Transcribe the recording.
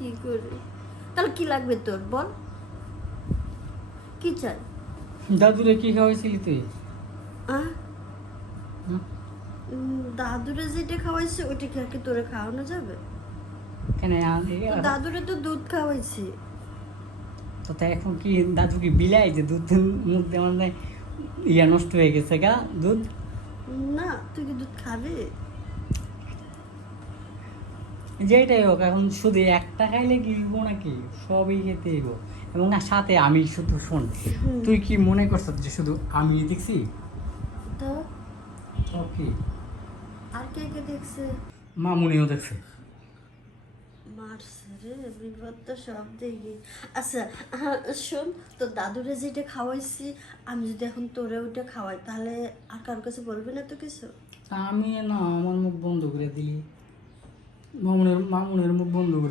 কি করে? তাহলে কি লাগবে তোর বল, কি চাই? দাদুরে কি খাওয়াইছিলি তুই? আহ হুম? দাদুরে যেটা খাওয়াইছে ওইটা কি আর কি তোরে খাওয়ানো যাবে? কেন তো দাদুরে তো দুধ খাওয়াইছি। তো তাই এখন কি দাদু কি বিলাই যে দুধ মুখ দেওয়ার নাই ইয়া নষ্ট হয়ে গেছে গা দুধ? না, তুই কি দুধ খাবি? যেটাই হোক এখন শুধু একটা খাইলে কি হইব নাকি, সবই খেতে হইব। এবং না সাথে আমি শুধু শোন, তুই কি মনে করছিস যে শুধু আমি দেখছি? তো সব কি আর কে কে দেখছে? মামুনিও দেখছে। মারছে রে, বিপদ তো সব দেখি। আচ্ছা, হ্যাঁ, শোন, তো দাদুরে যেটা খাওয়াইছি আমি যদি এখন তোরে ওইটা খাওয়াই তাহলে আর কারোর কাছে বলবি না তো কিছু? আমি না আমার মুখ বন্ধ করে দিলি, মামুনের মুখ বন্ধ করে